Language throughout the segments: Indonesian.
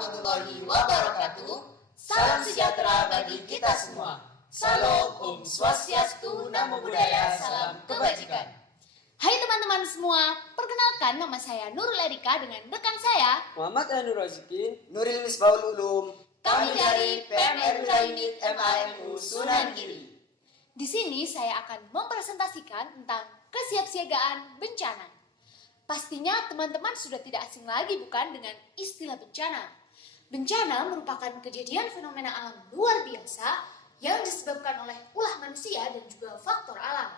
warahmatullahi wabarakatuh. Salam sejahtera bagi kita semua. Salam Om Swastiastu, Namo Buddhaya, salam kebajikan. Hai teman-teman semua, perkenalkan nama saya Nurul Erika dengan rekan saya Muhammad Anur Rozikin, Nuril Misbahul Ulum. Kami dari PMN Unit MANU Sunan Giri. Di sini saya akan mempresentasikan tentang kesiapsiagaan bencana. Pastinya teman-teman sudah tidak asing lagi bukan dengan istilah bencana. Bencana merupakan kejadian fenomena alam luar biasa yang disebabkan oleh ulah manusia dan juga faktor alam.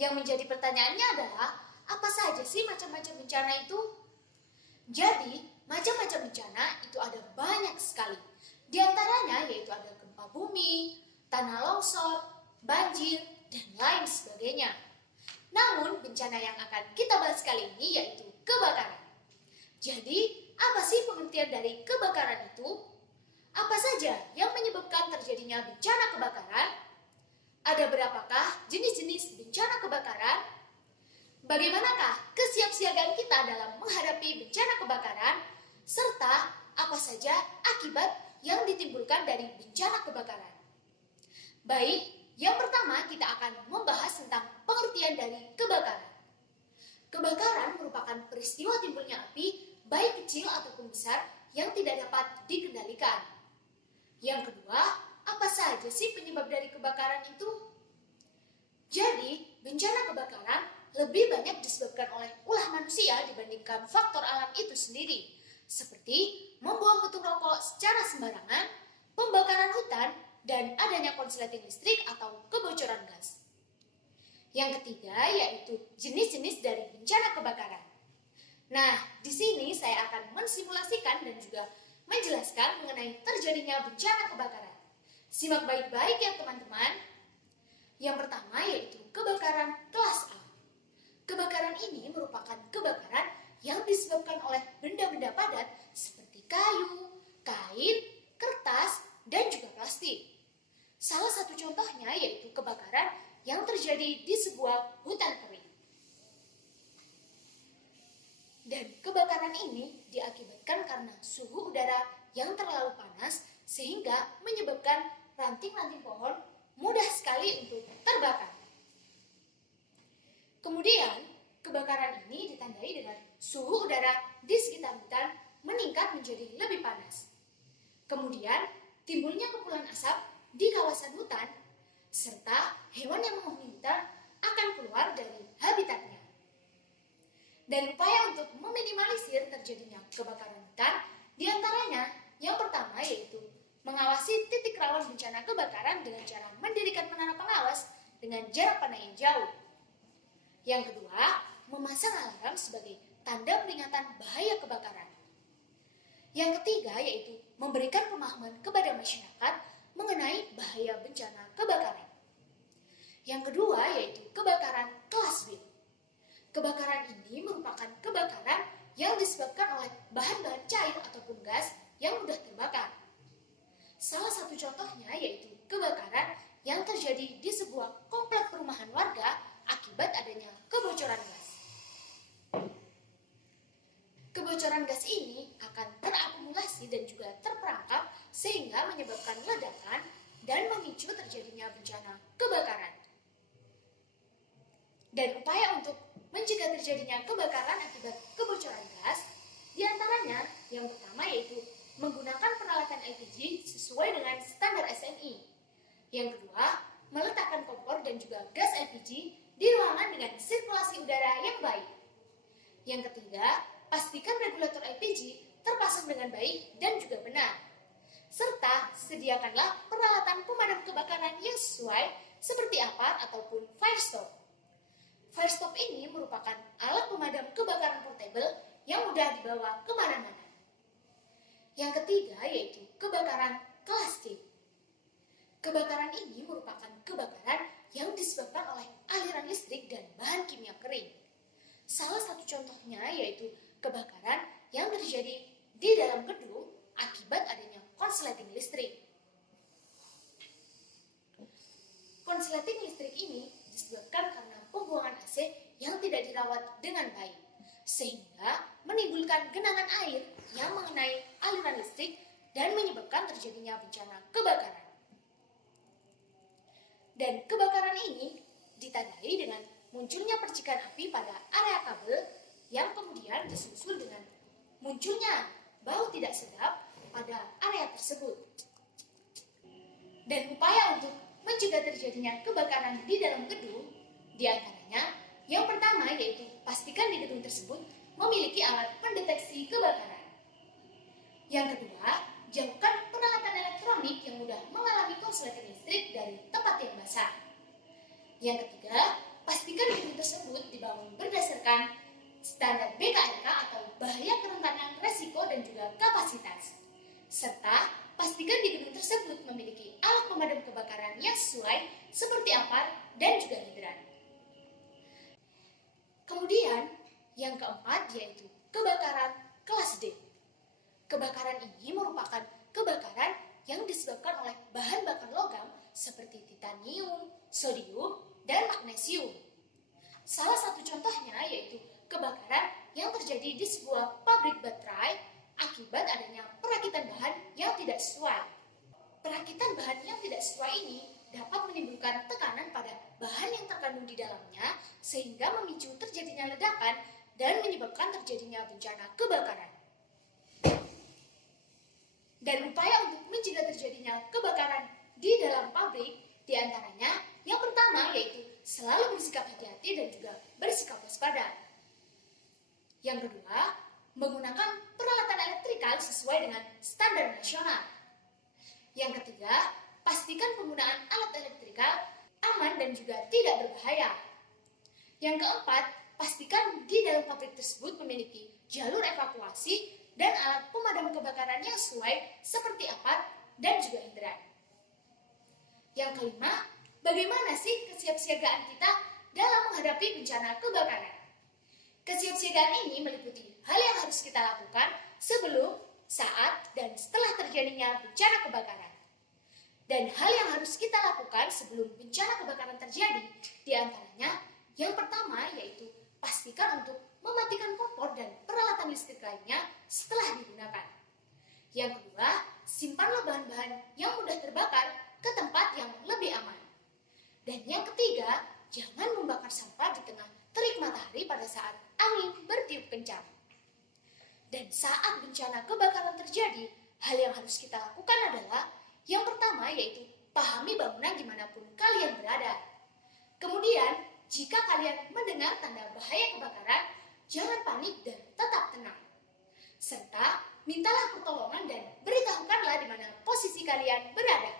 Yang menjadi pertanyaannya adalah, apa saja sih macam-macam bencana itu? Jadi, macam-macam bencana itu ada banyak sekali. Di antaranya yaitu ada gempa bumi, tanah longsor, banjir, dan lain sebagainya. Namun, bencana yang akan kita bahas kali ini yaitu kebakaran. Jadi, apa sih pengertian dari kebakaran itu? Apa saja yang menyebabkan terjadinya bencana kebakaran? Ada berapakah jenis-jenis bencana kebakaran? Bagaimanakah kesiapsiagaan kita dalam menghadapi bencana kebakaran? Serta apa saja akibat yang ditimbulkan dari bencana kebakaran? Baik, yang pertama kita akan membahas tentang pengertian dari kebakaran. Kebakaran merupakan peristiwa timbulnya api, baik kecil ataupun besar, yang tidak dapat dikendalikan. Yang kedua, apa saja sih penyebab dari kebakaran itu? Jadi, bencana kebakaran lebih banyak disebabkan oleh ulah manusia dibandingkan faktor alam itu sendiri, seperti membuang puntung rokok secara sembarangan, pembakaran hutan, dan adanya konsleting listrik atau kebocoran gas. Yang ketiga yaitu jenis-jenis dari bencana kebakaran. Nah, di sini saya akan mensimulasikan dan juga menjelaskan mengenai terjadinya bencana kebakaran. Simak baik-baik ya teman-teman. Yang pertama yaitu kebakaran kelas A. Kebakaran ini merupakan kebakaran yang disebabkan oleh benda-benda padat seperti kayu, kain, kertas, dan juga plastik. Salah satu contohnya yaitu kebakaran yang terjadi di sebuah hutan kering. Dan kebakaran ini diakibatkan karena suhu udara yang terlalu panas sehingga menyebabkan ranting-ranting pohon mudah sekali untuk terbakar. Kemudian, kebakaran ini ditandai dengan suhu udara di sekitar hutan meningkat menjadi lebih panas. Kemudian, timbulnya kepulan asap di kawasan hutan, serta hewan yang menghuni hutan akan keluar dari habitatnya. Dan upaya untuk meminimalisir terjadinya kebakaran hutan, diantaranya yang pertama yaitu mengawasi titik rawan bencana kebakaran dengan cara mendirikan menara pengawas dengan jarak pandang yang jauh. Yang kedua, memasang alarm sebagai tanda peringatan bahaya kebakaran. Yang ketiga yaitu memberikan pemahaman kepada masyarakat mengenai bahaya bencana kebakaran. Yang kedua yaitu kebakaran kelas B. Kebakaran ini merupakan kebakaran yang disebabkan oleh bahan-bahan cair ataupun gas yang mudah terbakar. Salah satu contohnya yaitu kebakaran yang terjadi di sebuah komplek perumahan warga akibat adanya kebocoran gas. Kebocoran gas ini akan terakumulasi dan juga terperangkap sehingga menyebabkan ledakan dan memicu terjadinya bencana kebakaran. Dan upaya untuk mencegah terjadinya kebakaran akibat kebocoran gas, diantaranya yang pertama yaitu menggunakan peralatan LPG sesuai dengan standar SNI. Yang kedua, meletakkan kompor dan juga gas LPG di ruangan dengan sirkulasi udara yang baik. Yang ketiga, pastikan regulator LPG terpasang dengan baik dan juga benar. Serta sediakanlah peralatan pemadam kebakaran yang sesuai seperti apar ataupun fire stop. Fire stop ini merupakan alat pemadam kebakaran portable yang mudah dibawa kemana-mana. Yang ketiga yaitu kebakaran kelas C. Kebakaran ini merupakan kebakaran yang disebabkan oleh aliran listrik dan bahan kimia kering. Salah satu contohnya yaitu kebakaran yang terjadi di dalam gedung akibat adanya konsleting listrik. Konsleting listrik ini disebabkan karena pembuangan AC yang tidak dirawat dengan baik, sehingga menimbulkan genangan air yang mengenai aliran listrik dan menyebabkan terjadinya bencana kebakaran. Dan kebakaran ini ditandai dengan munculnya percikan api pada area kabel yang kemudian disusul dengan munculnya bau tidak sedap pada area tersebut. Dan upaya untuk mencegah terjadinya kebakaran di dalam gedung, diantaranya yang pertama yaitu pastikan di gedung tersebut memiliki alat pendeteksi kebakaran. Yang kedua, jauhkan peralatan elektronik yang mudah mengalami korsleting listrik dari tempat yang basah. Yang ketiga, pastikan gedung tersebut dibangun berdasarkan standar BKRK atau bahaya kerentanan resiko dan juga kapasitas. Serta pastikan di gedung tersebut memiliki alat pemadam kebakaran yang sesuai seperti apar dan juga hidran. Kemudian, yang keempat yaitu kebakaran kelas D. Kebakaran ini merupakan kebakaran yang disebabkan oleh bahan bakar logam seperti titanium, sodium, dan magnesium. Salah satu contohnya yaitu kebakaran yang terjadi di sebuah pabrik baterai akibat adanya perakitan bahan yang tidak sesuai. Perakitan bahan yang tidak sesuai ini dapat menimbulkan tekanan pada bahan yang terkandung di dalamnya sehingga memicu terjadinya ledakan dan menyebabkan terjadinya bencana kebakaran. Dan upaya untuk mencegah terjadinya kebakaran di dalam pabrik diantaranya yang pertama yaitu selalu bersikap hati-hati dan juga bersikap waspada. Yang kedua, menggunakan peralatan elektrikal sesuai dengan standar nasional. Yang ketiga, pastikan penggunaan alat elektrikal aman dan juga tidak berbahaya. Yang keempat, pastikan di dalam pabrik tersebut memiliki jalur evakuasi dan alat pemadam kebakaran yang sesuai seperti apar dan juga hidran. Yang kelima, bagaimana sih kesiapsiagaan kita dalam menghadapi bencana kebakaran? Kesiapsiagaan ini meliputi hal yang harus kita lakukan sebelum, saat, dan setelah terjadinya bencana kebakaran. Dan hal yang harus kita lakukan sebelum bencana kebakaran terjadi, diantaranya yang pertama yaitu pastikan untuk mematikan kompor dan peralatan listrik lainnya setelah digunakan. Yang kedua, simpanlah bahan-bahan yang mudah terbakar ke tempat yang lebih aman. Dan yang ketiga, jangan membakar sampah di tengah terik matahari pada saat angin bertiup kencang. Dan saat bencana kebakaran terjadi, hal yang harus kita lakukan adalah yang pertama yaitu pahami bangunan dimanapun kalian berada. Kemudian, jika kalian mendengar tanda bahaya kebakaran, jangan panik dan tetap tenang. Serta mintalah pertolongan dan beritahukanlah di mana posisi kalian berada.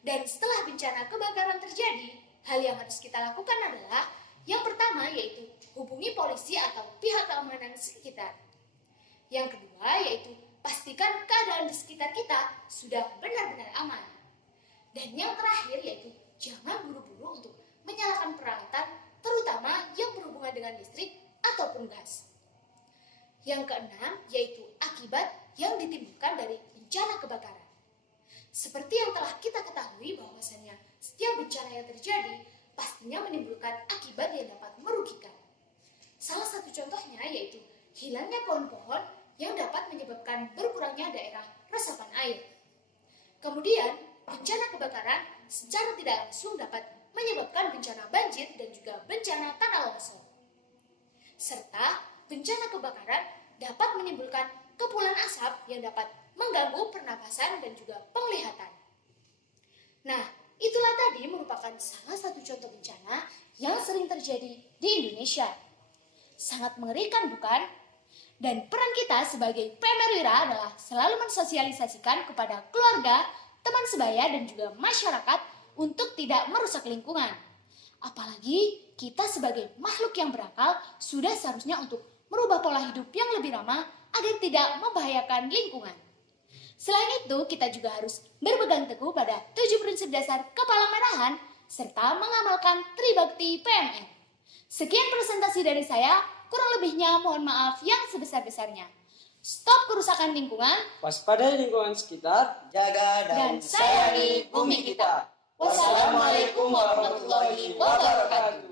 Dan setelah bencana kebakaran terjadi, hal yang harus kita lakukan adalah yang pertama yaitu hubungi polisi atau pihak keamanan sekitar. Yang kedua yaitu pastikan keadaan di sekitar kita sudah benar-benar aman. Dan yang terakhir yaitu jangan buru-buru untuk menyalakan peralatan terutama yang berhubungan dengan listrik ataupun gas. Yang keenam yaitu akibat yang ditimbulkan dari bencana kebakaran. Seperti yang telah kita ketahui bahwasannya setiap bencana yang terjadi pastinya menimbulkan akibat yang dapat merugikan. Salah satu contohnya yaitu hilangnya pohon-pohon yang dapat menyebabkan berkurangnya daerah resapan air. Kemudian, bencana kebakaran secara tidak langsung dapat menyebabkan bencana banjir dan juga bencana tanah longsor. Serta, bencana kebakaran dapat menimbulkan kepulan asap yang dapat mengganggu pernapasan dan juga penglihatan. Nah, itulah tadi merupakan salah satu contoh bencana yang sering terjadi di Indonesia. Sangat mengerikan, bukan? Dan peran kita sebagai PMR Wira adalah selalu mensosialisasikan kepada keluarga, teman sebaya, dan juga masyarakat untuk tidak merusak lingkungan. Apalagi kita sebagai makhluk yang berakal sudah seharusnya untuk merubah pola hidup yang lebih ramah agar tidak membahayakan lingkungan. Selain itu, kita juga harus berpegang teguh pada 7 prinsip dasar kepala-merahan serta mengamalkan Tribakti PMR. Sekian presentasi dari saya, kurang lebihnya mohon maaf yang sebesar-besarnya. Stop kerusakan lingkungan, waspadai lingkungan sekitar, Jaga dan sayangi bumi kita. Wassalamualaikum warahmatullahi wabarakatuh.